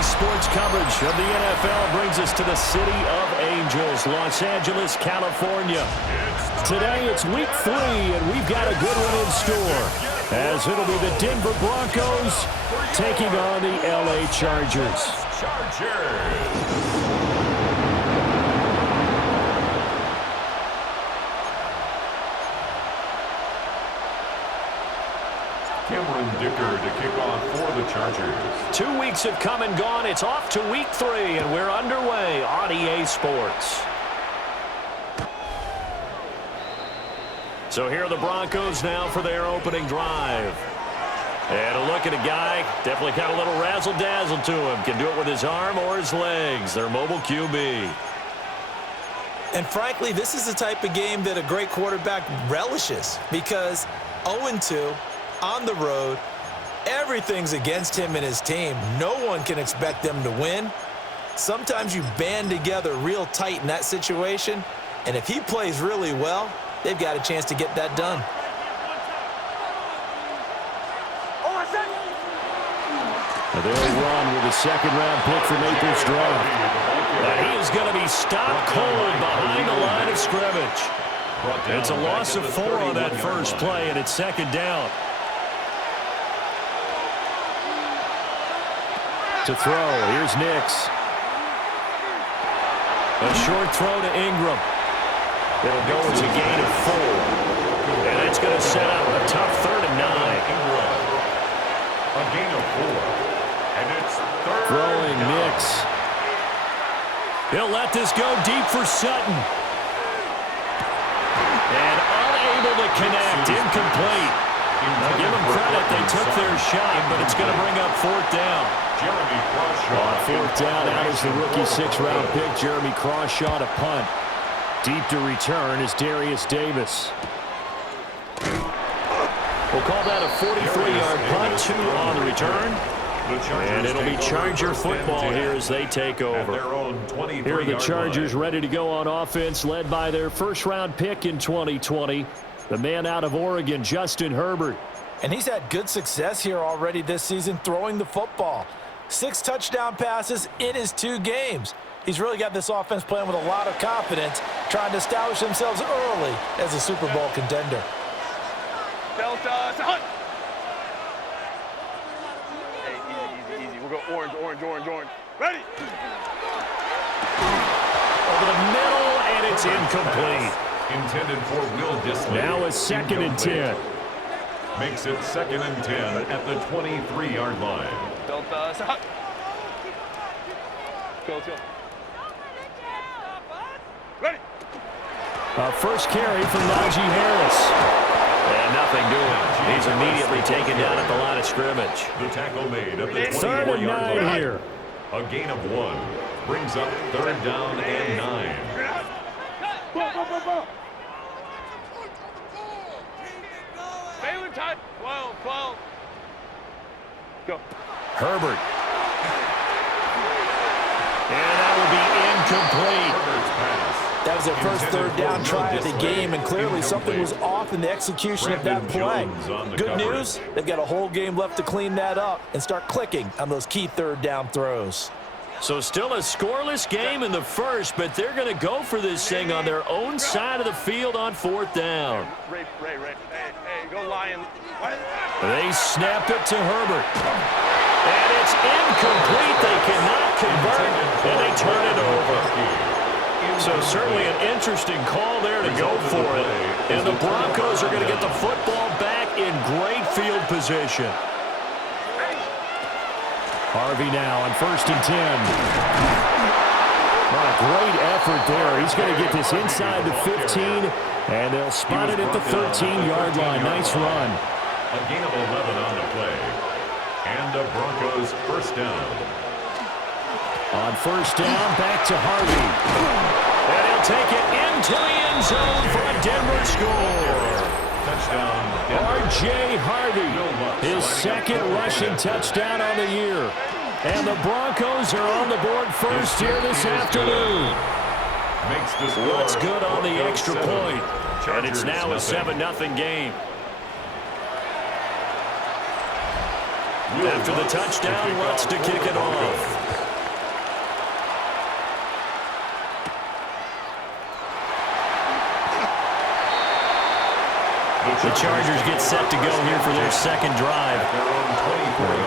Sports coverage of the NFL brings us to the City of Angels, Los Angeles, California. Today it's week 3, and we've got a good one in store, as it'll be the Denver Broncos taking on the LA Chargers. Dicker to kick off for the Chargers. 2 weeks have come and gone. It's off to week 3, and we're underway on EA Sports. So here are the Broncos now for their opening drive. And a look at a guy, definitely got a little razzle-dazzle to him. Can do it with his arm or his legs. Their mobile QB. And frankly, this is the type of game that a great quarterback relishes, because 0-2 on the road, everything's against him and his team. No one can expect them to win. Sometimes you band together real tight in that situation, and if he plays really well, they've got a chance to get that done. They'll run with a second-round pick from April's draft. And he is going to be stopped cold behind the line of scrimmage. It's a loss of 4 on that first play, and it's second down. To throw, here's Nix. A short throw to Ingram. It'll go as a gain of 4. And it's going to set up a tough 3rd and 9. A gain of 4. And it's 3rd Throwing down. Nix. He'll let this go deep for Sutton. And unable to connect, incomplete. Now give them credit, they took their shot, but it's going to bring up 4th down. Jeremy Crawshaw. 4th down, out is the rookie 6th-round pick, Jeremy Crawshaw, to punt. Deep to return is Darius Davis. We'll call that a 43-yard punt, 2 on the return. And it'll be Charger football here as they take over. Here are the Chargers ready to go on offense, led by their first-round pick in 2020, the man out of Oregon, Justin Herbert. And he's had good success here already this season throwing the football. 6 touchdown passes in his 2 games. He's really got this offense playing with a lot of confidence, trying to establish themselves early as a Super Bowl contender. Delta, hunt. Hey, easy. We'll go orange. Ready? Over the middle, and it's incomplete. Intended for Will Disley. Now a 2nd and 10. Makes it 2nd and 10 at the 23-yard line. Delta, hunt. Go. Ready? First carry for Najee Harris. And nothing doing. He's immediately taken down at the line of scrimmage. The tackle made at the 3rd and 24-yard 9 line. here. A gain of 1 brings up 3rd down and 9. Baylor time. 12. Go. Herbert. And that will be incomplete. Herbert's pass. That was their first 3rd down try of the game, and clearly something was off in the execution of that play. Good news, they've got a whole game left to clean that up and start clicking on those key 3rd down throws. So still a scoreless game in the first, but they're going to go for this thing on their own side of the field on 4th down. Ray. Hey, go Lion. They snap it to Herbert. And it's incomplete. They cannot convert, and they turn it over. So certainly an interesting call there to go for it. And the Broncos are going to get the football back in great field position. Harvey now on 1st and 10. What a great effort there. He's going to get this inside the 15, and they'll spot it at the 13-yard line. Nice run. A gain of 11 on the play. And the Broncos 1st down. On 1st down, back to Harvey. And he'll take it into the end zone for a Denver score. Touchdown, Denver. R.J. Harvey, his 2nd rushing touchdown on the year. And the Broncos are on the board first here this afternoon. Makes the score. What's good on the extra 7. point? And it's now a Chargers, 7-0 game. After the touchdown, Lutz to kick it off. The Chargers get set to go here for their 2nd drive.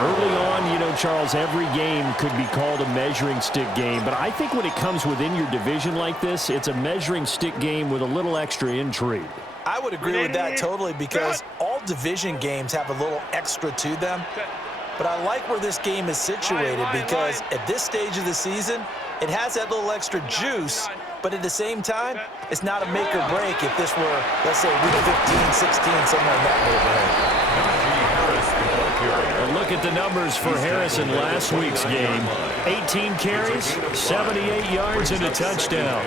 Early on, Charles, every game could be called a measuring stick game, but I think when it comes within your division like this, it's a measuring stick game with a little extra intrigue. I would agree with that totally because all division games have a little extra to them. But I like where this game is situated because at this stage of the season, it has that little extra juice, but at the same time, it's not a make or break if this were, let's say, week 15, 16, somewhere in that neighborhood. And look at the numbers for Harrison last week's game. 18 carries, 78 yards, and a touchdown.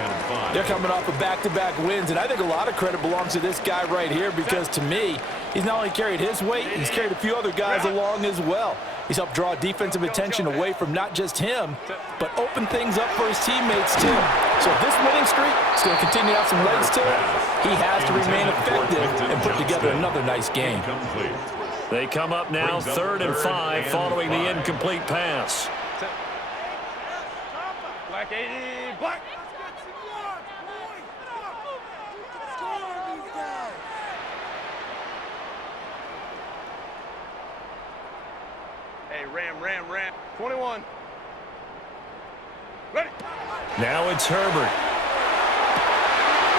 They're coming off of back-to-back wins, and I think a lot of credit belongs to this guy right here because, to me, he's not only carried his weight, he's carried a few other guys along as well. He's helped draw defensive attention away from not just him, but open things up for his teammates, too. So if this winning streak is going to continue to have some legs to it, he has to remain effective and put together another nice game. They come up now 3rd and 5 following the incomplete pass. Black 80, black. Hey, ram. 21. Ready. Now it's Herbert.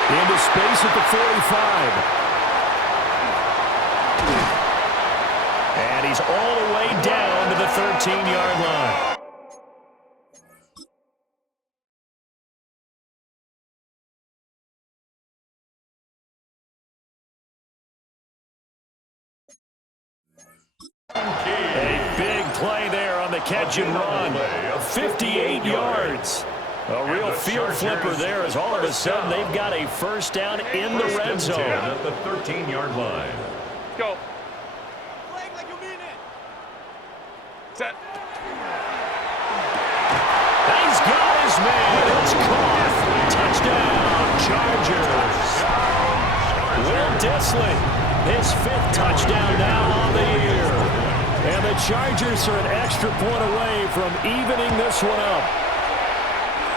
Into space at the 45. And he's all the way down to the 13-yard line. A big play there on the catch and run. 58 yards. A real field flipper there as all of a sudden they've got a 1st down in the red zone. At the 13-yard line. Go. Set. He's got his man. It's caught. Touchdown, Chargers. Will Disley, his 5th touchdown now on the year. And the Chargers are an extra point away from evening this one up.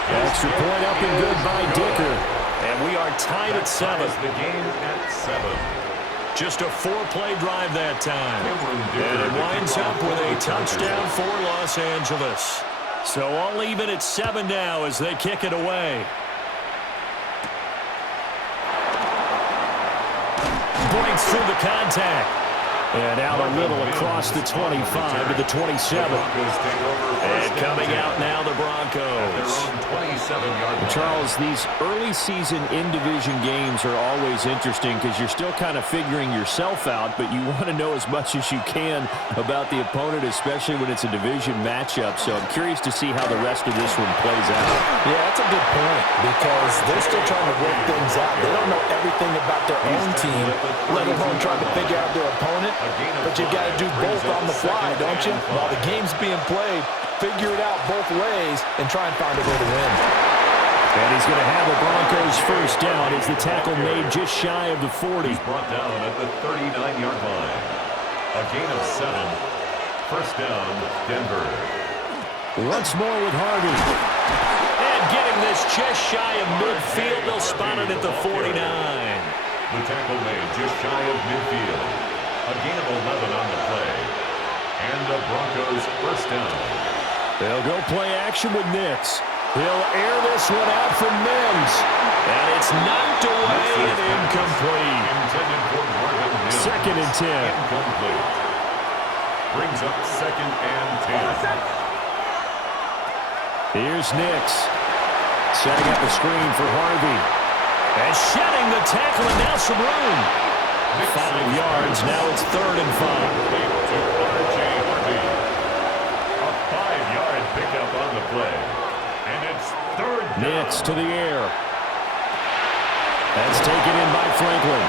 Extra point up and good by Dicker. And we are tied at 7. The game at 7. Just a 4-play drive that time. And it winds up with a touchdown for Los Angeles. So all even at 7 now as they kick it away. Breaks through the contact. And out a little across the 25 to the 27. And coming out now, the Broncos. Charles, these early season in-division games are always interesting because you're still kind of figuring yourself out, but you want to know as much as you can about the opponent, especially when it's a division matchup. So I'm curious to see how the rest of this one plays out. Yeah, that's a good point because they're still trying to work things out. They don't know everything about their own team, let alone trying to figure out their opponent. But you've got to do both on the fly, don't you? While the game's being played, figure it out both ways and try and find a way to win. And he's going to have the Broncos first down as the tackle made just shy of the 40. He's brought down at the 39-yard line. A gain of 7. First down, Denver. Once more with Harvey. And getting this just shy of midfield. They'll spot it at the 49. The tackle made just shy of midfield. A gain of 11 on the play. And the Broncos first down. They'll go play action with Nix. He'll air this one out from Mims. And it's knocked away and incomplete. Intended for Marvin Mims. 2nd and 10. Incomplete. Brings up 2nd and 10. Here's Nix. Setting up a screen for Harvey. And shedding the tackle, and now some room. 5 yards. Now it's 3rd and 5. To R.J. Harvey. A 5-yard pickup on the play. And it's 3rd down. Nix to the air. That's taken in by Franklin.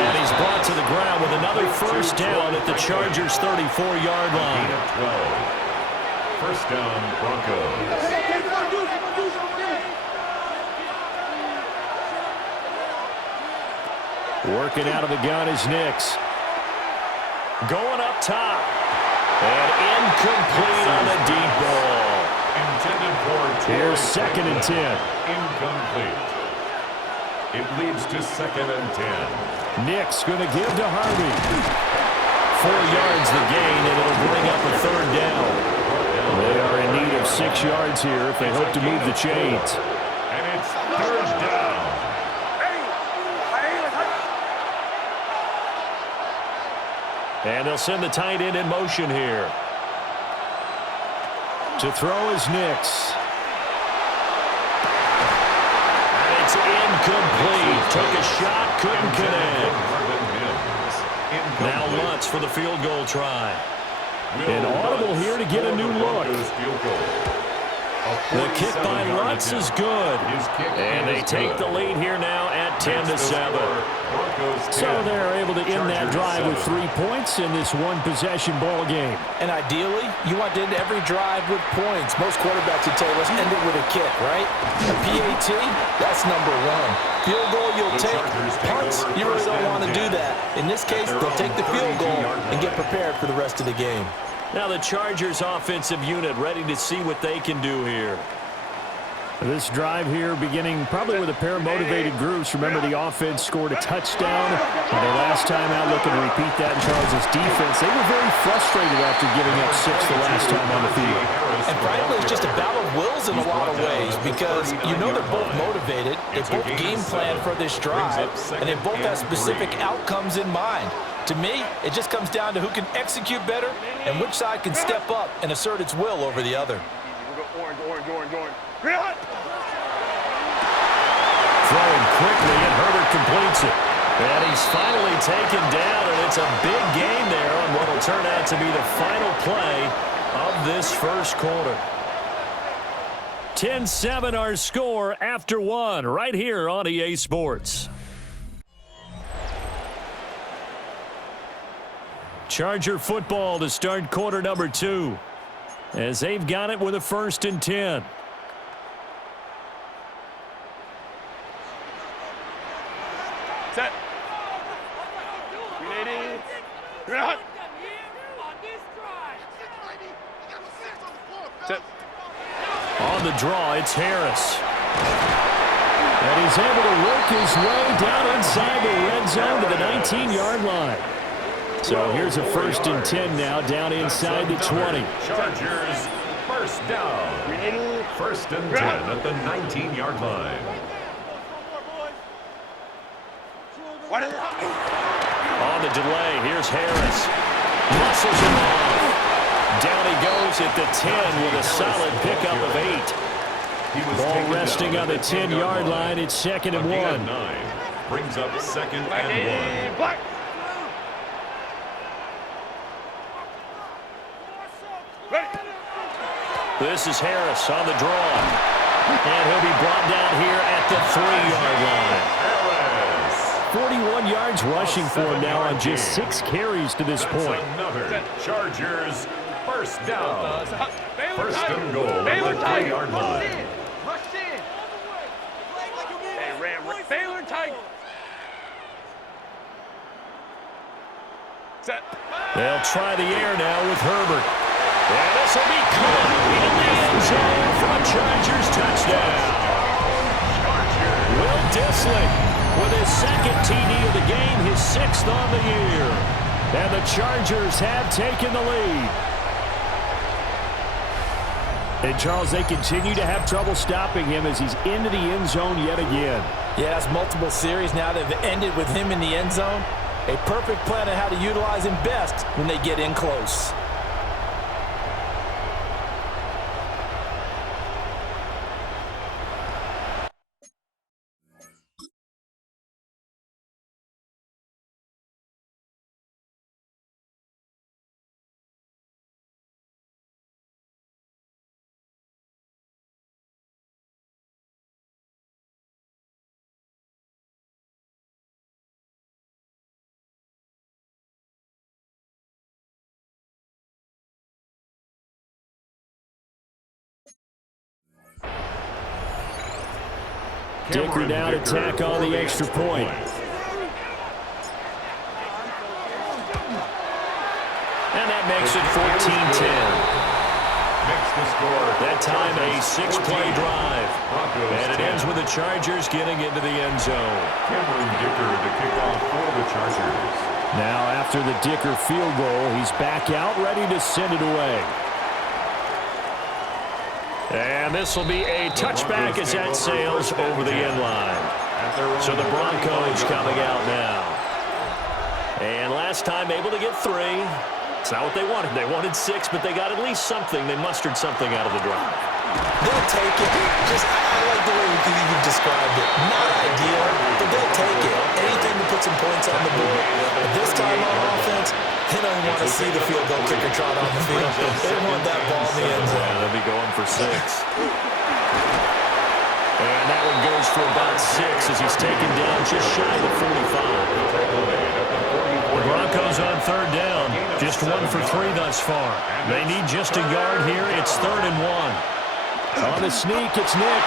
And he's brought to the ground with another first down at the Chargers' 34-yard line. 12. First down, Broncos. Working out of the gun is Nix. Going up top. And incomplete on the deep ball. Intended for Here's 2nd and 10. Incomplete. It leads to 2nd and 10. Nix going to give to Harvey. 4 yards the gain, and it'll bring up a 3rd down. They are in need of 6 yards here if they hope to move the chains. And it's 3rd down. And they'll send the tight end in motion here. To throw is Nix. And it's incomplete. Took a shot, couldn't connect. Now Lutz for the field goal try. An audible here to get a new look. The kick by Lutz is good. And they take the lead here now at 10-7. So they're able to end that drive with 3 points in this one-possession ball game. And ideally, you want to end every drive with points. Most quarterbacks would tell you, let's end it with a kick, right? A PAT, that's number 1. Field goal you'll take. Punts, you really don't want to do that. In this case, they'll take the field goal and get prepared for the rest of the game. Now the Chargers offensive unit ready to see what they can do here. This drive here beginning probably with a pair of motivated groups. Remember, the offense scored a touchdown. And their last time out, looking to repeat that in Charles' defense. They were very frustrated after giving up 6 the last time on the field. And frankly, it's just a battle of wills in a lot of ways because you know they're both motivated. They both game plan for this drive, and they both have specific outcomes in mind. To me, it just comes down to who can execute better and which side can step up and assert its will over the other. Throwing quickly, and Herbert completes it. And he's finally taken down, and it's a big gain there on what will turn out to be the final play of this first quarter. 10-7 our score after 1 right here on EA Sports. Charger football to start quarter number 2 as they've got it with a 1st and 10. Set. Ready. Set. On the draw, it's Harris. And he's able to work his way down inside the red zone to the 19-yard line. So here's a 1st and 10 now, down inside the 20. Chargers, first down. 1st and 10 at the 19-yard line. On the delay, here's Harris. Muscles him off. Down he goes at the 10 with a solid pickup of 8. Ball resting on the 10-yard line. It's 2nd and 1. 9 brings up 2nd and 1. This is Harris on the draw. And he'll be brought down here at the 3-yard line. 41 yards rushing for him now on just 6 carries to this point. Another Chargers first down. 1st and goal at the 3-yard line. Baylor tight. Set. They'll try the air now with Herbert. And this will be caught in the end zone for a Chargers touchdown. Will Dissly with his 2nd TD of the game, his 6th on the year. And the Chargers have taken the lead. And, Charles, they continue to have trouble stopping him as he's into the end zone yet again. Yeah, that's multiple series now that have ended with him in the end zone. A perfect plan on how to utilize him best when they get in close. Dicker now to tack on the extra point. And that makes it 14-10. Makes the score. That time a 6-play drive. And it ends with the Chargers getting into the end zone. Cameron Dicker to kick off for the Chargers. Now after the Dicker field goal, he's back out ready to send it away. And this will be a touchback as that sails over the end line. So the Broncos coming out now. And last time able to get 3. It's not what they wanted. They wanted 6, but they got at least something. They mustered something out of the drive. They'll take it. I like the way you described it. Not ideal, but they'll take it. Anything to put some points on the board. But this time on offense, they don't want to see the field goal kicker trot on the field. They want that ball in the end zone. Yeah, they'll be going for 6. And that one goes for about 6 as he's taken down just shy of the 45. The Broncos on 3rd down. Just 1 for 3 thus far. They need just a yard here. It's 3rd and 1. On the sneak, it's Nix.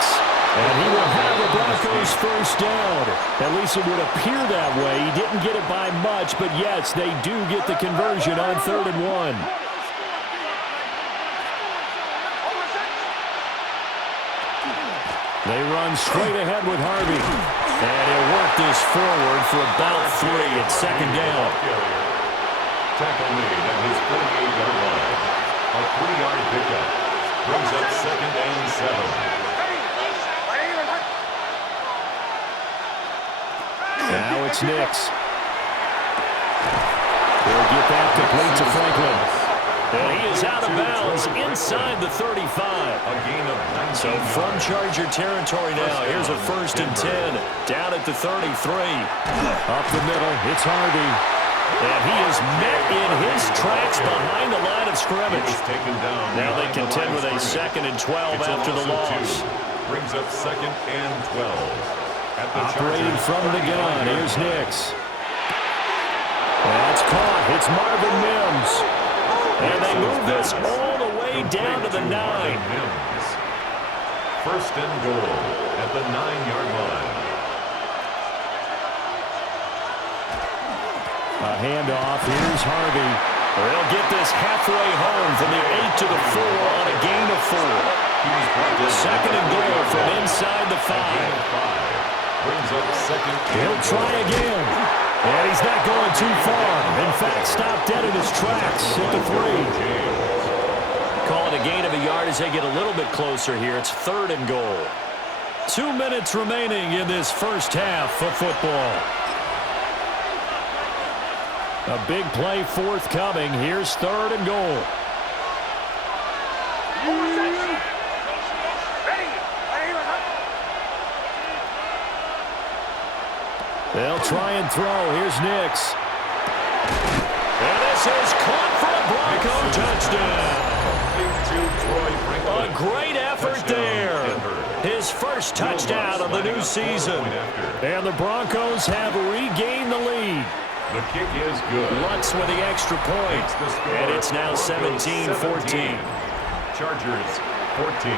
And he will have the Broncos first down. At least it would appear that way. He didn't get it by much, but yes, they do get the conversion on 3rd and 1. They run straight ahead with Harvey. And he'll work this forward for about 3. It's 2nd down. Tackle made at his 48-yard line. A 3-yard pickup. Brings up 2nd and 7. Now it's Nix. They'll get that complete to Franklin. And he is out of bounds inside the 35. A gain of 19 So from Charger territory now, here's a 1st and 10. Down at the 33. Up the middle, it's Harvey. And he is met in his tracks behind the line of scrimmage. Now they contend with a 2nd and 12 after the loss. Brings up 2nd and 12. Operating from the gun, here's Nix. That's caught. It's Marvin Mims. And they move this all the way down to the 9. 1st and goal at the 9-yard line. A handoff. Here's Harvey. They'll get this halfway home from the 8 to the 4 on a gain of 4. Second and goal from inside the 5. Brings up second. He'll try again. And he's not going too far. In fact, stopped dead in his tracks at the 3. Call it a gain of a yard as they get a little bit closer here. It's third and goal. 2 minutes remaining in this first half of football. A big play forthcoming. Here's third and goal. They'll try and throw. Here's Nix. And this is caught for a Bronco touchdown. A great effort there. His first touchdown of the new season. And the Broncos have regained the lead. The kick is good. Lutz with the extra point. And it's now 17-14. Chargers 14.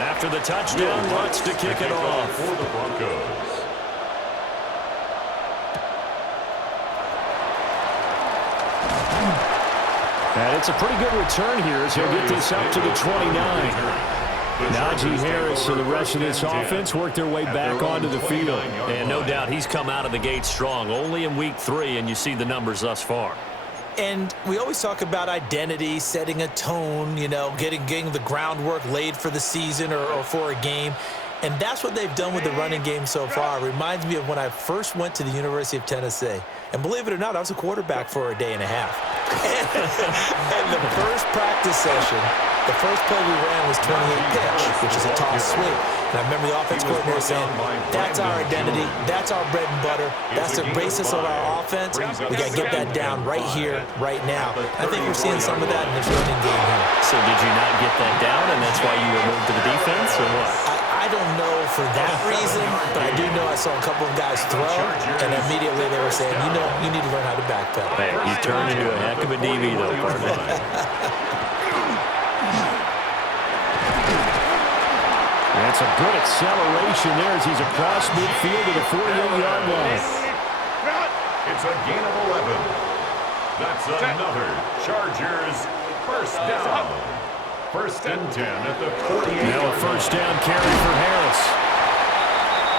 After the touchdown, Lutz to kick it off. For the Broncos. And it's a pretty good return here as he'll get this up to the 29. Najee Harris and the rest of this offense work their way back onto the field. And no doubt he's come out of the gate strong. Only in week 3, and you see the numbers thus far. And we always talk about identity, setting a tone, you know, getting the groundwork laid for the season or for a game. And that's what they've done with the running game so far. It reminds me of when I first went to the University of Tennessee. And believe it or not, I was a quarterback for a day and a half. And the first practice session, the first play we ran was 28 pitch, which is a toss sweep. And I remember the offense coordinator saying, that's our identity, that's our bread and butter, that's the basis of our offense. We got to get that down right here, right now. I think we're seeing some of that in this running game here. So did you not get that down, and that's why you were moved to the defense, or what? I don't know for that reason, but I do know I saw a couple of guys throw, and immediately they were saying, you know, you need to learn how to backpedal. Hey, you turned into a heck of a DB, though, partner. That's a good acceleration there as he's across midfield to the 48-yard line. It's a gain of 11. That's another Chargers first down. First and 10 at the 48. Now a first down carry for Harris.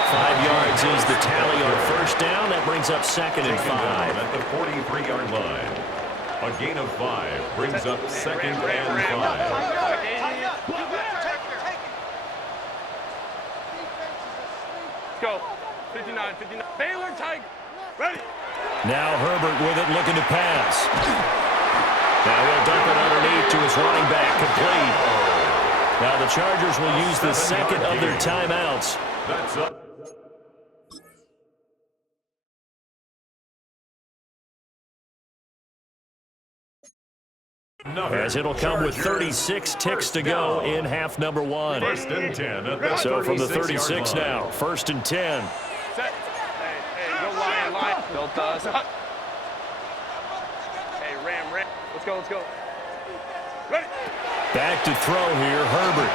5 yards is the tally on first down. That brings up second and 5. At the 43-yard line. A gain of 5 brings up second and 5. Go. 59, 59. Baylor Tiger. Ready. Now Herbert with it, looking to pass. Now he'll dump it underneath to his running back, complete. Now the Chargers will use the second of their timeouts. That's up. As it'll come with 36 ticks to go in half number 1. First and 10. So from the 36 now, first and 10. Set. Hey, go line. Built us. Hey, Ram. Let's go. Ready. Back to throw here, Herbert.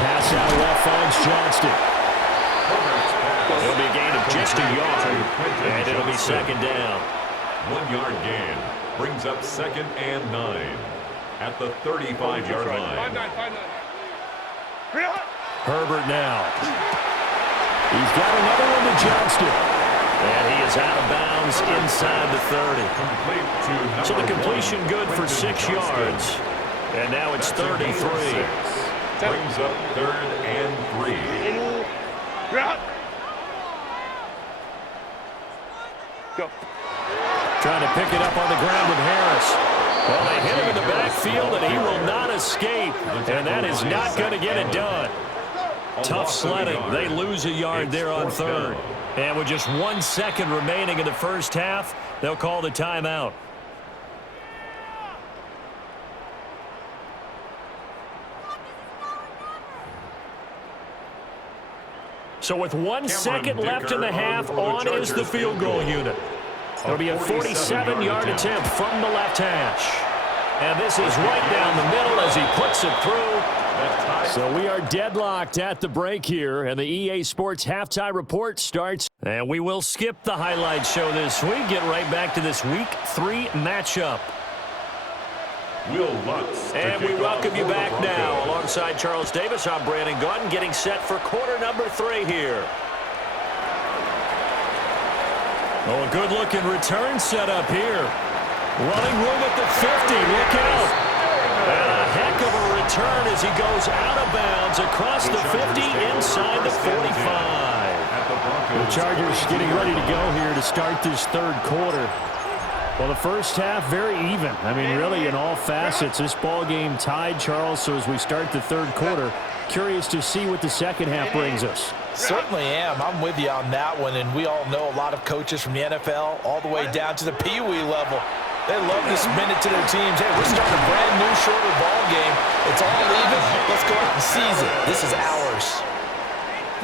Pass out left finds Johnston. It'll be a gain of just a yard, and it'll be second down. 1 yard gain brings up second and 9 at the 35-yard line. 5-9. Herbert now. He's got another one to Johnston. And he is out of bounds inside the 30. So the completion good for 6 yards. And now it's 33. Brings up third and 3. Go. Trying to pick it up on the ground with Harris. Well, they hit him in the backfield, and he will not escape. And that is not going to get it done. Tough sledding. They lose a yard there on third. And with just 1 second remaining in the first half, they'll call the timeout. So with 1 second left in the half, on is the field goal unit. It'll be a 47-yard attempt from the left hash. And this is right down the middle as he puts it through. So we are deadlocked at the break here, and the EA Sports halftime report starts. And we will skip the highlight show this week, get right back to this Week 3 matchup. Will Lutz. And we welcome you back now alongside alongside Charles Davis. I'm Brandon Gaudin, getting set for quarter number 3 here. Oh, a good-looking return set up here. Running room at the 50. Look out. And a heck of a return as he goes out of bounds across the 50 inside the 45. The Chargers getting ready to go here to start this third quarter. Well, the first half, very even. I mean, really, in all facets, this ball game tied, Charles. So as we start the third quarter, curious to see what the second half brings us. Certainly am. I'm with you on that one, and we all know a lot of coaches from the NFL all the way down to the Pee Wee level. They love to submit it to their teams. Hey, we're starting a brand new shorter ball game. It's all even. Let's go out and seize it. This is ours.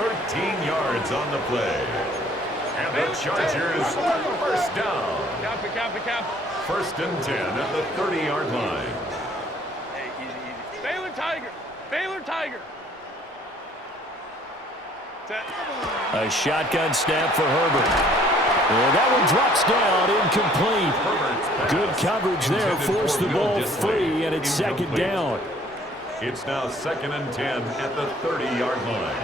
13 yards on the play. And the Chargers first down. First and 10 at the 30-yard line. Hey, easy. Baylor Tiger. Baylor Tiger. A shotgun snap for Herbert. And that one drops down, incomplete. Good coverage there, forced the ball free, and it's second down. It's now second and 10 at the 30-yard line.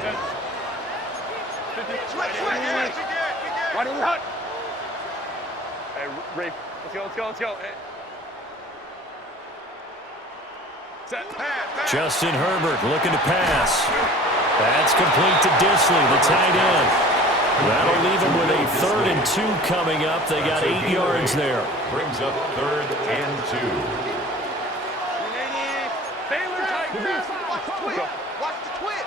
Right in the hut. Hey, Rafe, let's go. Hey. Set. Justin Herbert looking to pass. That's complete to Disley, the tight end. That'll leave him with a 3rd and 2 coming up. They got 8 yards there. Brings up 3rd and 2. Baylor Tigers. Watch the twitch.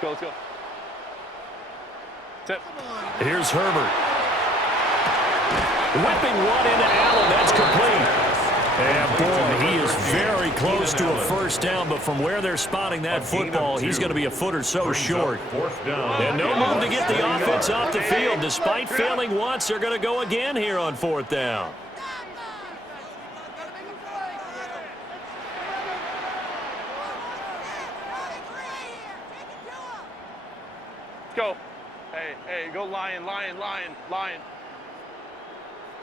Let's go. Tip. Here's Herbert. Whipping one into Allen. That's complete. And, boy, he is very close to a first down, but from where they're spotting that football, he's going to be a foot or so short. And no move to get the offense off the field. Despite failing once, they're going to go again here on 4th down. Go. Hey, go lion.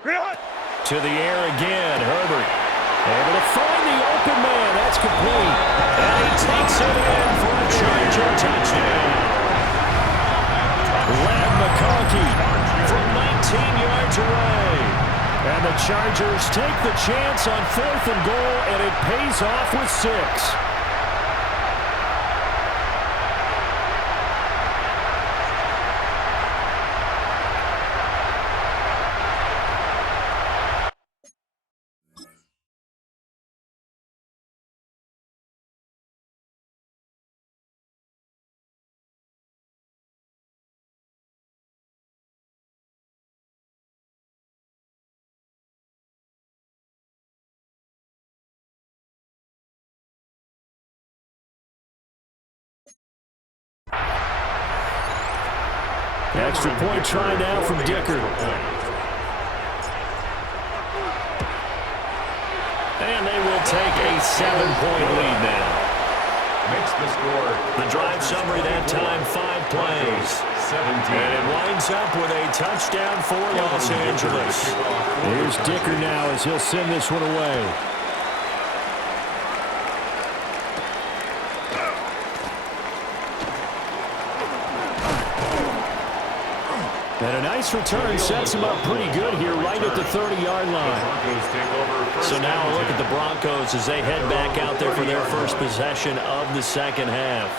Green hut. To the air again, Herbert. Able to find the open man. That's complete. And he takes it in for a Charger touchdown. Lad McConkey from 19 yards away. And the Chargers take the chance on 4th and goal, and it pays off with 6. Extra point try now from Dicker. And they will take a 7-point lead now. Makes the score. The drive summary that time, 5 plays. 17. And it winds up with a touchdown for Los Angeles. Here's Dicker now as he'll send this one away. And a nice return sets him up pretty good here right at the 30-yard line. So now a look at the Broncos as they head back out there for their first possession of the second half.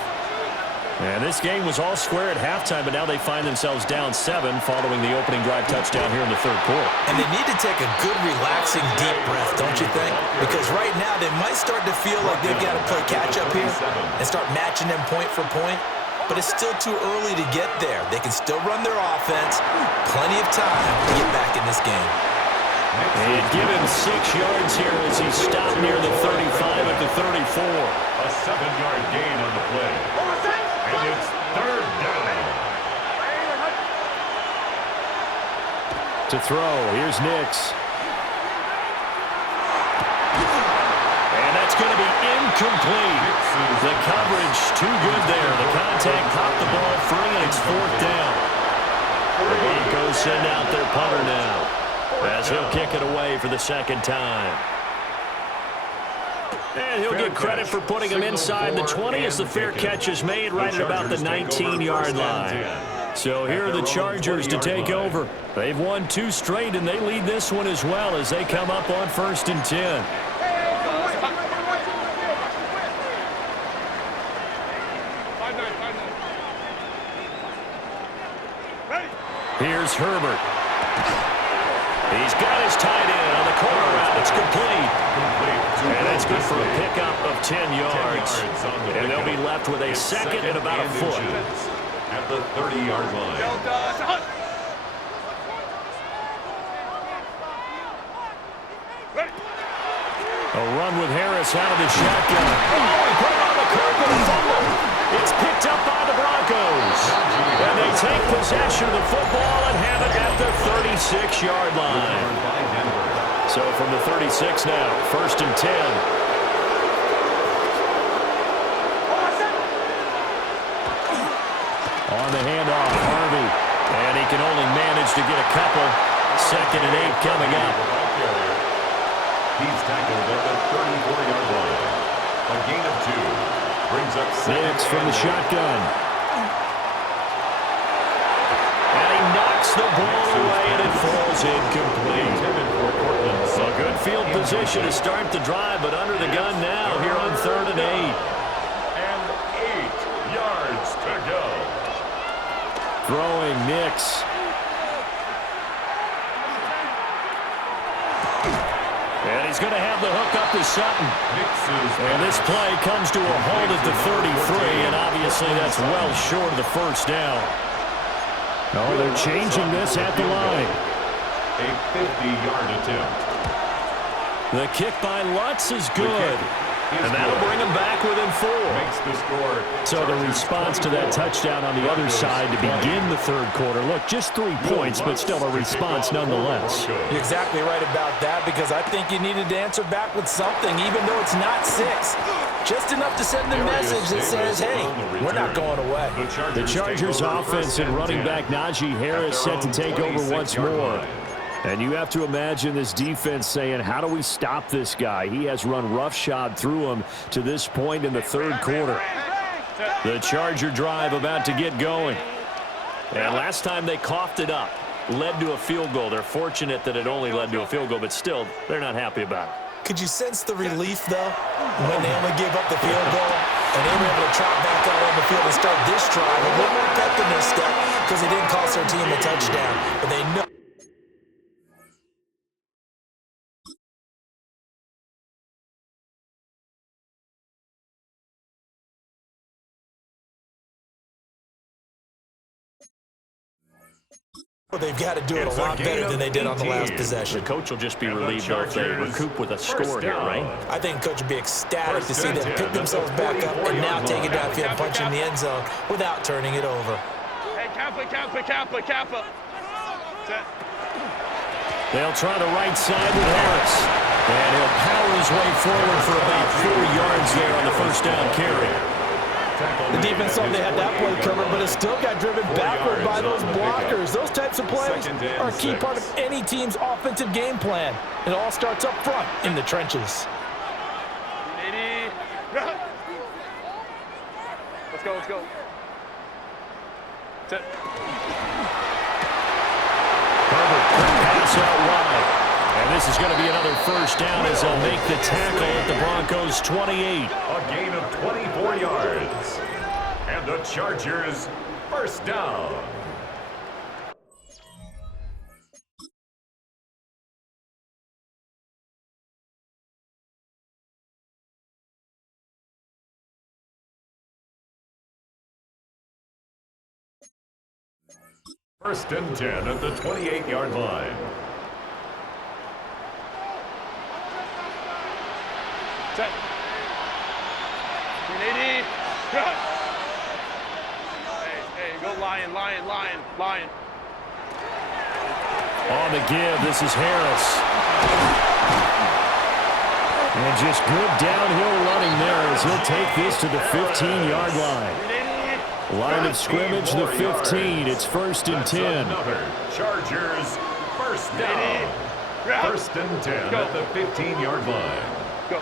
And this game was all square at halftime, but now they find themselves down 7 following the opening drive touchdown here in the third quarter. And they need to take a good, relaxing, deep breath, don't you think? Because right now they might start to feel like they've got to play catch-up here and start matching them point for point. But it's still too early to get there. They can still run their offense. Plenty of time to get back in this game. And give him 6 yards here as he stopped near the 35 at the 34. A 7-yard gain on the play. And it's 3rd down. To throw, here's Nix. And that's going to be incomplete. The coverage too good there. The contact caught the ball free, and it's 4th down. The Broncos send out their punter now as he'll kick it away for the second time. And he'll get credit for putting him inside the 20 as the fair catch is made right at about the 19-yard line. So here are the Chargers to take over. They've won 2 straight, and they lead this one as well as they come up on 1st and 10. Here's Herbert. He's got his tight end on the corner route. It's complete. And that's good for a pickup of 10 yards. And they'll be left with a second and about a foot. At the 30-yard line. A run with Harris out of the shotgun. Oh, he put it on the curve with a fumble. It's picked up by the Broncos. And they take possession of the football and have it at the 36-yard line. So from the 36 now, 1st and 10. On the handoff, Harvey. And he can only manage to get a couple. 2nd and 8 coming up. He's tackled at the 34-yard line. A gain of 2. Brings up 6 from the shotgun. And he knocks the ball away, and it falls incomplete. A good field position to start the drive, but under the gun now here on 3rd and 8. And 8 yards to go. Throwing Nix. And he's going to have the hook up to Sutton. And this play comes to a halt at the 33, and obviously that's well short of the 1st down. Oh, they're changing this at the line. A 50-yard attempt. The kick by Lutz is good. And that'll bring him back within 4. Makes the score. So the response to that touchdown on the other side to begin the 3rd quarter. Look, just 3 points, but still a response nonetheless. You're exactly right about that, because I think you needed to answer back with something, even though it's not 6. Just enough to send the message that says, hey, we're not going away. The Chargers offense and running back Najee Harris set to take over once more. And you have to imagine this defense saying, how do we stop this guy? He has run roughshod through him to this point in the 3rd quarter. The Charger drive about to get going. And last time they coughed it up, led to a field goal. They're fortunate that it only led to a field goal, but still, they're not happy about it. Could you sense the relief, though, when they only gave up the field goal and they were able to trot back out on the field and start this drive a little more pep in their step because they didn't cost their team a touchdown, but they know. Well, they've got to do it a lot better than they did on the last possession. The coach will just be relieved if they recoup with a score here, right? I think coach would be ecstatic to see them pick themselves back up and now take it downfield, punch in the end zone without turning it over. Hey, Kappa. They'll try the right side with Harris. And he'll power his way forward for about 4 yards there on the 1st down carry. The defense thought they had that play covered, but it still got driven backward by those blockers. Those types of plays are a key part of any team's offensive game plan. It all starts up front in the trenches. Let's go. Herbert, pass out wide. And this is going to be another 1st down as they'll make the tackle at the Broncos' 28. A gain of 24 yards. And the Chargers, 1st down. First and 10 at the 28-yard line. Set. 380. Hey, go lion. On the give, this is Harris. And just good downhill running there as he'll take this to the 15-yard line. Line of scrimmage, the 15. It's 1st and 10. Chargers, 1st down. 1st and 10 at the 15-yard line. Go.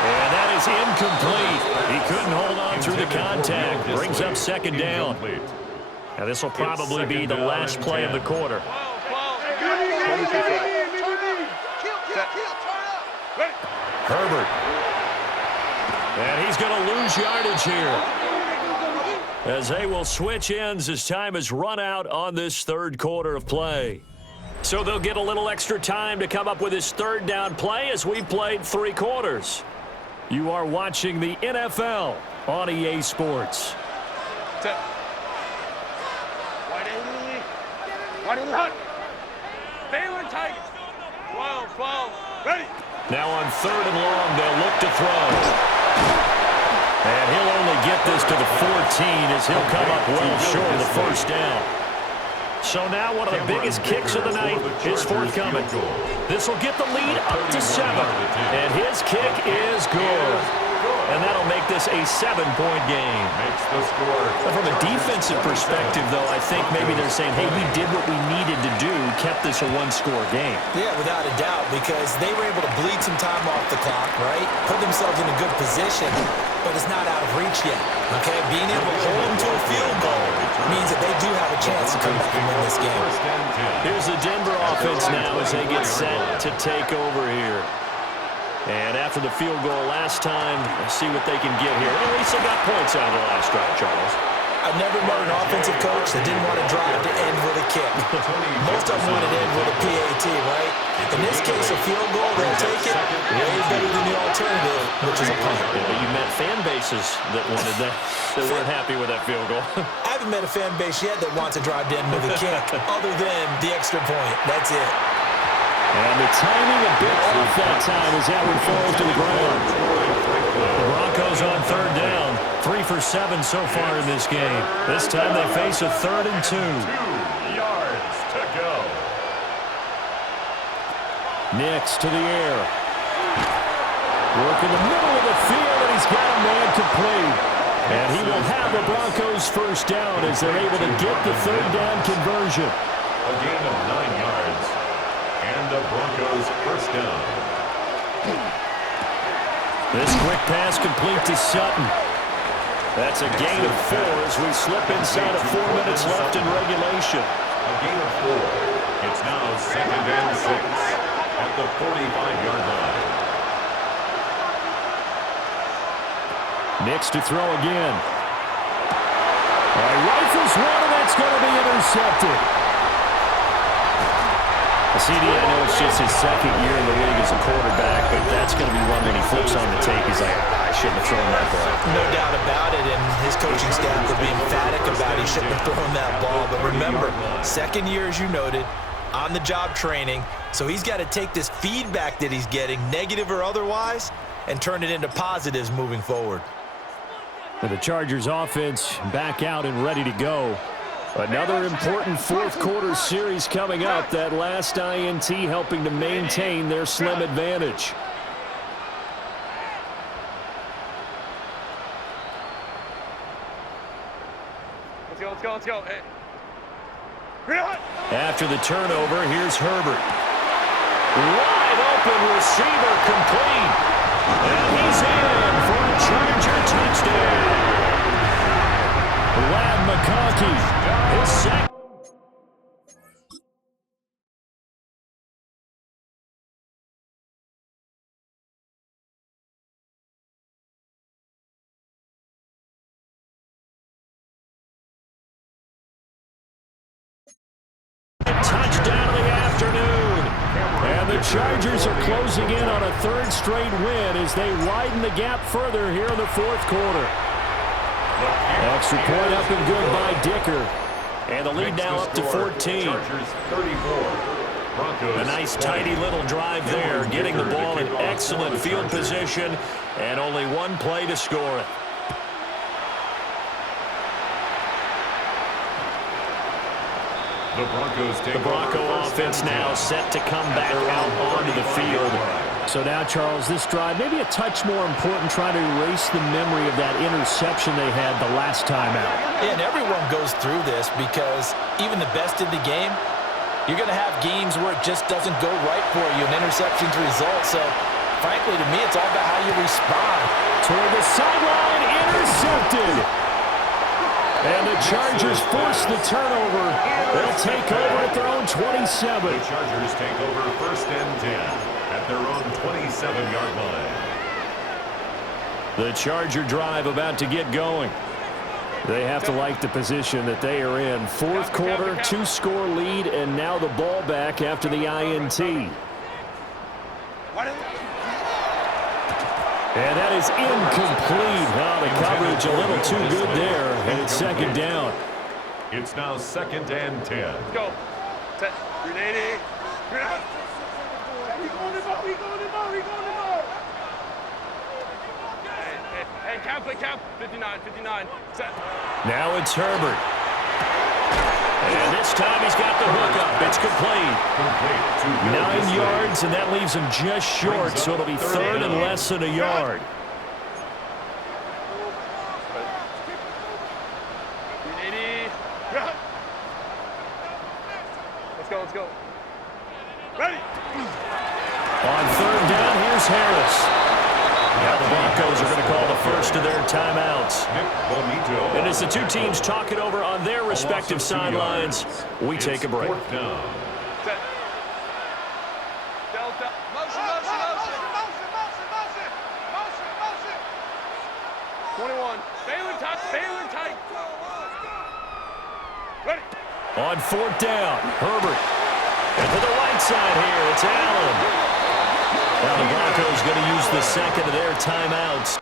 And that is incomplete. He couldn't hold on through the contact. Brings up second down. Now this will probably be the last play of the quarter. Herbert. And he's going to lose yardage here, as they will switch ends as time has run out on this third quarter of play. So they'll get a little extra time to come up with his third down play as we've played 3 quarters. You are watching the NFL on EA Sports. Now on third and long, they'll look to throw. And he'll only get this to the 14 as he'll come up well short of the first down. So now one of the biggest kicks of the night is forthcoming. This will get the lead up to 7. And his kick is good. And that'll make this a 7-point game. From a defensive perspective, though, I think maybe they're saying, hey, we did what we needed to do, kept this a 1-score game. Yeah, without a doubt, because they were able to bleed some time off the clock, right? Put themselves in a good position, but it's not out of reach yet, okay? Being able to hold them to a field goal means that they do have a chance to come back and win this game. Here's the Denver offense now as they get set to take over here. And after the field goal last time, see what they can get here. At least they got points out of the last drive, Charles. I've never met an offensive coach that didn't want to drive to end with a kick. Most of them want to end with a PAT, right? In this case, a field goal, they'll take it way better than the alternative, which is a punt. Yeah, but you met fan bases that wanted that, that weren't happy with that field goal. I haven't met a fan base yet that wants to drive to end with a kick, other than the extra point. That's it. And the timing a bit off that time as that one falls to the ground. The Broncos on third down. 3 for 7 so far in this game. This time they face a 3rd and 2. 2 yards to go. Nix to the air. Work in the middle of the field, and he's got a man complete. And he will have the Broncos first down as they're able to get the 3rd down conversion. A gain of 9 yards. And the Broncos first down. This quick pass complete to Sutton. That's a gain of 4 as we slip inside of 4 minutes left in regulation. A gain of 4. It's now 2nd and 6 at the 45-yard line. Nix to throw again. Rifles one, and that's going to be intercepted. CD, I know it's just his 2nd year in the league as a quarterback, but that's going to be one when he flips on the tape. He's like, I shouldn't have thrown that ball. No doubt about it, and his coaching staff will be emphatic about he shouldn't have thrown that ball. But remember, 2nd year, as you noted, on-the-job training, so he's got to take this feedback that he's getting, negative or otherwise, and turn it into positives moving forward. And the Chargers offense back out and ready to go. Another important 4th quarter series coming up. That last INT helping to maintain their slim advantage. Let's go. Hey. After the turnover, here's Herbert. Wide open receiver complete. And he's in for a Charger touchdown. Lad McConkey, his second. Touchdown of the afternoon. And the Chargers are closing in on a 3rd straight win as they widen the gap further here in the 4th quarter. Extra point up and good by Dicker. And the lead now up to 14. A nice tidy little drive there, getting the ball in excellent field position, and only 1 play to score it. The Bronco offense now set to come back out onto the field. So now, Charles, this drive, maybe a touch more important, trying to erase the memory of that interception they had the last time out. Yeah, and everyone goes through this because even the best in the game, you're going to have games where it just doesn't go right for you, and interceptions result. So frankly, to me, it's all about how you respond. Toward the sideline, intercepted. And the Chargers force the turnover. They'll take over at their own 27. The Chargers take over 1st and 10 at their own 27-yard line. The Charger drive about to get going. They have to like the position that they are in. 4th quarter, 2-score lead, and now the ball back after the INT. And that is incomplete. Now the coverage a little too good there, and it's 2nd down. It's now 2nd and 10. Let's go. Set. 380. Hey, cap, play cap. 59. Set. Now it's Herbert. And this time he's got the hook up. It's complete. 9 yards, and that leaves him just short, so it'll be 3rd and less than a yard. 380. Let's go. Ready. On 3rd down, here's Harris. Now the Broncos are going to call the first of their timeouts. And as the two teams talk it over on their respective sidelines, we take a break. Set. Delta. Motion. 21. Baylor tight. Ready. On 4th down, Herbert. And to the right side here, it's Allen. Now the Broncos going to use the 2nd of their timeouts.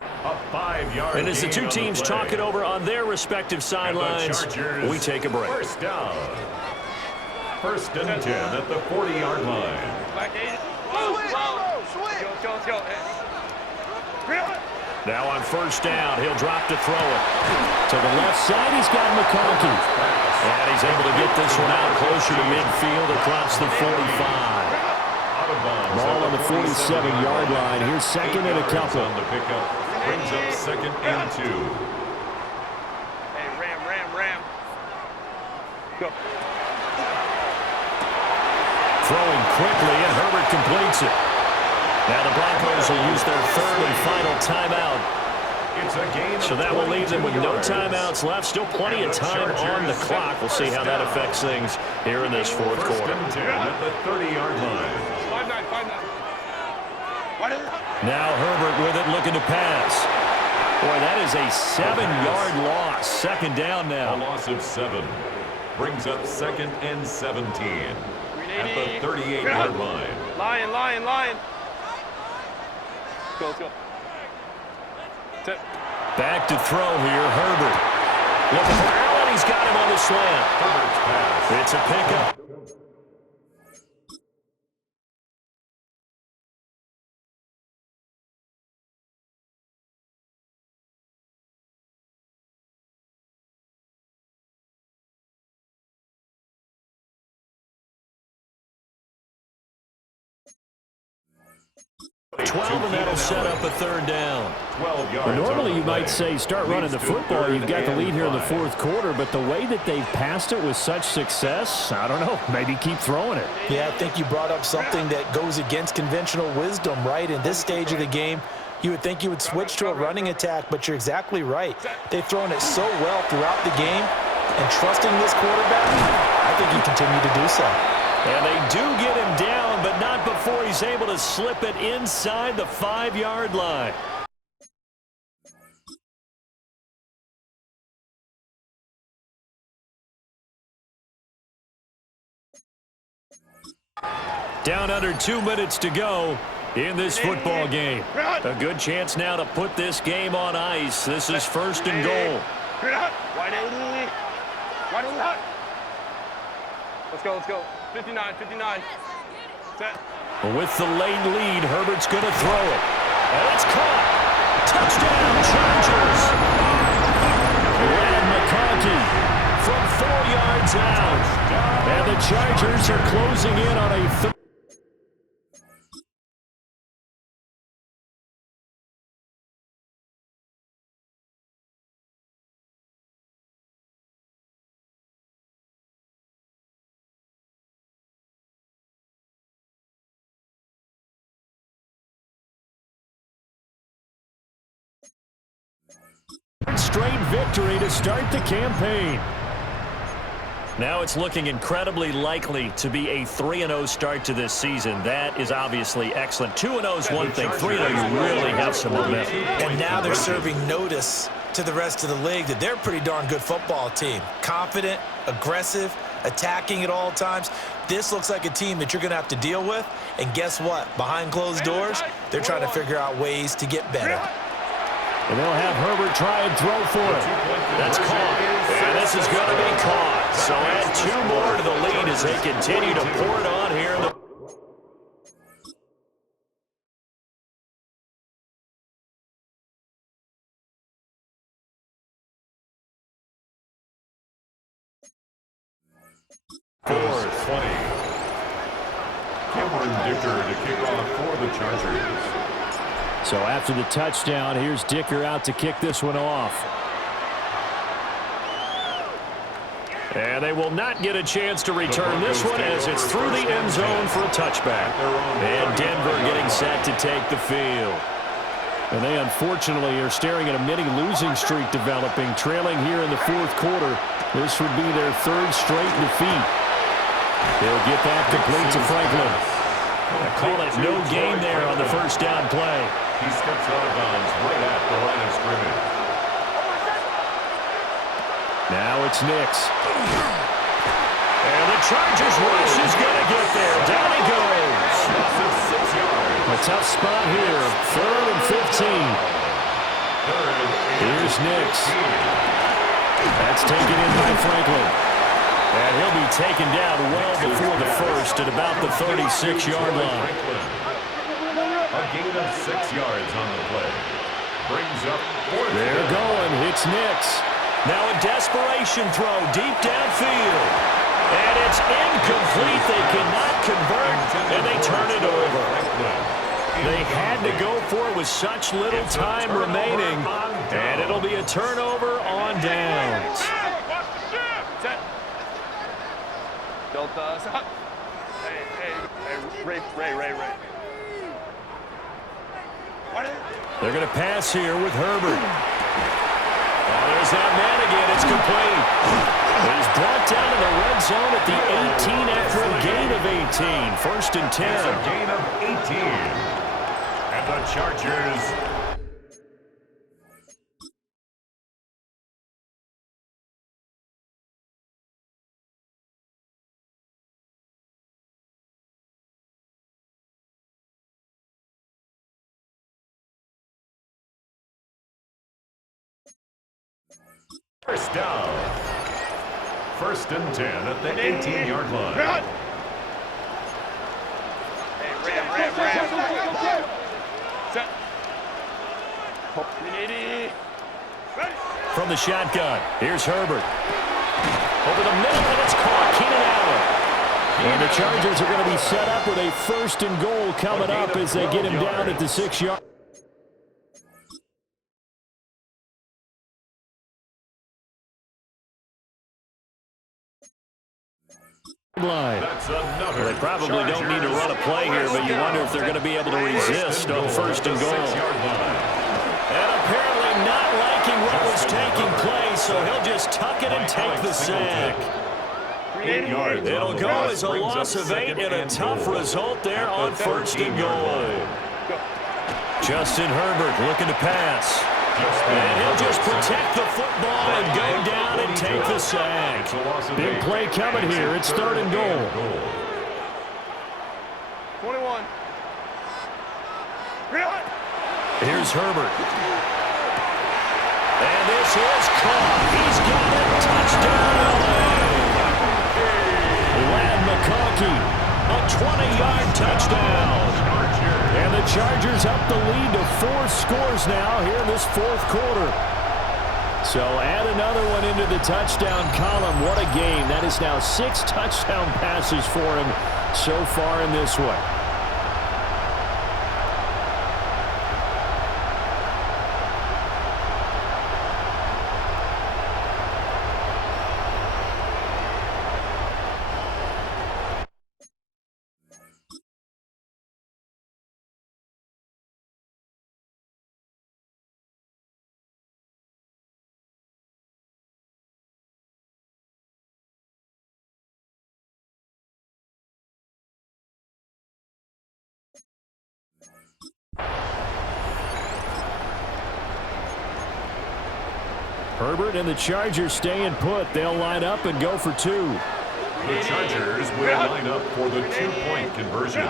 A 5-yard And as the two teams talk it over on their respective sidelines, we take a break. 1st down. 1st and 10 at the 40-yard line. Back 8. Let's go. Now on 1st down, he'll drop to throw it. To the left side, he's got McConkey. And he's able to get this one out closer to midfield across the 45. Ball on the 47-yard line. Here's 2nd and a couple. On the pickup. Brings up 2nd and 2. Hey, ram. Go. Throwing quickly, and Herbert completes it. Now the Broncos will use their 3rd and final timeout. It's a gain So that will leave them with no yards. timeouts left. Still plenty of time on the clock. We'll see how that affects things here in this 4th 1st quarter. and 10 at the 30-yard line. 5-9. Now Herbert with it, looking to pass. Boy, that is a 7-yard loss. 2nd down A now. loss of 7. Brings up 2nd and 17 at the 38-yard line. Lion. Let's go. Set. Back to throw here, Herbert. Looking for Allen, he's got him on the slant. Herbert's pass. It's a pickup. They 12, and that'll set up a 3rd down. 12 yards. Normally on you the might play. say start running the Leads to football. You've got the 3rd lead here in the and 4th quarter, but the way that they've passed it with such success, I don't know, maybe keep throwing it. Yeah, I think you brought up something that goes against conventional wisdom, right? In this stage of the game, you would think you would switch to a running attack, but you're exactly right. They've thrown it so well throughout the game, and trusting this quarterback, I think you continue to do so. And they do get him down, but not before he's able to slip it inside the 5-yard line. Down under 2 minutes to go in this football game. A good chance now to put this game on ice. This is 1st and goal. Wide 80. Let's go. 59. Set. With the late lead, Herbert's going to throw it. And it's caught. Touchdown, Chargers. And McConkey from 4 yards out. And the Chargers are closing in on a straight victory to start the campaign. Now it's looking incredibly likely to be a 3-0 start to this season. That is obviously excellent. 2-0 is one thing. 3-0, you really have some momentum. And now they're serving notice to the rest of the league that they're a pretty darn good football team. Confident, aggressive, attacking at all times. This looks like a team that you're going to have to deal with. And guess what? Behind closed doors, they're trying to figure out ways to get better. And they'll have Herbert try and throw for it. That's caught. And this is going to be caught. So add 2 more to the lead as they continue to pour it on here. Fourth 20. Cameron Dicker to kick off for the Chargers. So after the touchdown, here's Dicker out to kick this one off. And they will not get a chance to return this one as it's through the end zone for a touchback. And Denver getting set to take the field. And they unfortunately are staring at a mini losing streak developing, trailing here in the fourth quarter. This would be their 3rd straight defeat. They'll get that complete to Franklin. I call it no gain there on the first down play. He steps out of bounds right at the line of scrimmage. Now it's Nix. And the Chargers rush is going to get there. Down he goes. A tough spot here. 3rd and 15. Here's Nix. That's taken in by Franklin. And he'll be taken down well before the first at about the 36-yard line. A gain of 6 yards on the play. Brings up 4th. They're going. It's Nix. Now a desperation throw deep downfield. And it's incomplete. They cannot convert, and they turn it over. They had to go for it with such little time remaining, and it'll be a turnover on downs. Delta. Hey, Ray. They're going to pass here with Herbert. Oh, there's that man again. It's complete. He's brought down to the red zone at the 18 after a gain of 18. 1st and 10. It's a gain of 18. And the Chargers... First down. 1st and 10 at the 18-yard line. Hey, Ram. Set. From the shotgun, here's Herbert. Over the middle, and it's caught. Keenan Allen. And the Chargers are going to be set up with a 1st and goal coming up as they get him down at the 6-yard. Line. Well, they probably don't need to run a play here, but you wonder if they're going to be able to resist on 1st and goal. And apparently not liking what was taking place, so he'll just tuck it and take the sack. 8 yards. It'll go as a loss of 8 and a tough result there on 1st and goal. Justin Herbert looking to pass. And he'll just protect the football and go down and take the sack. Big play coming here. It's 3rd and goal. 21. Here's Herbert. And this is caught. He's got it. Touchdown. Lad McConkey. A 20-yard touchdown. And the Chargers up the lead to 4 scores now here in this 4th quarter. So add another one into the touchdown column. What a game. That is now 6 touchdown passes for him so far in this one. Herbert and the Chargers staying put. They'll line up and go for two. The Chargers will line up for the two-point conversion.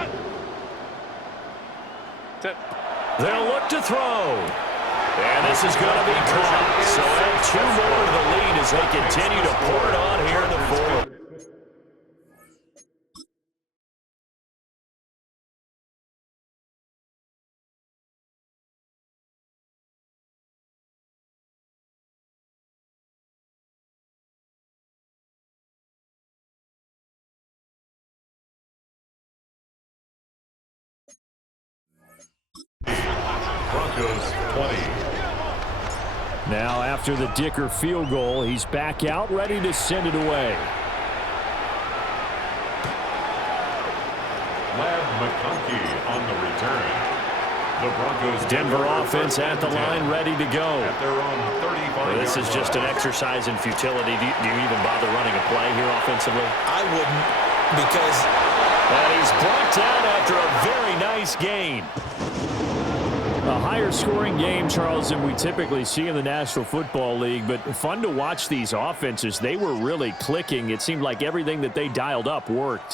They'll look to throw. And this is going to be caught. So add two more to the lead as they continue to pour it on here in the fourth. Broncos 20. Now after the Dicker field goal, he's back out ready to send it away. McConkey on the return. The Broncos Denver offense at the line ready to go. At their own 35-yard This is just an exercise in futility. Do you even bother running a play here offensively? I wouldn't, because... And he's brought down after a very nice gain. A higher scoring game, Charles, than we typically see in the National Football League, but fun to watch these offenses. They were really clicking. It seemed like everything that they dialed up worked.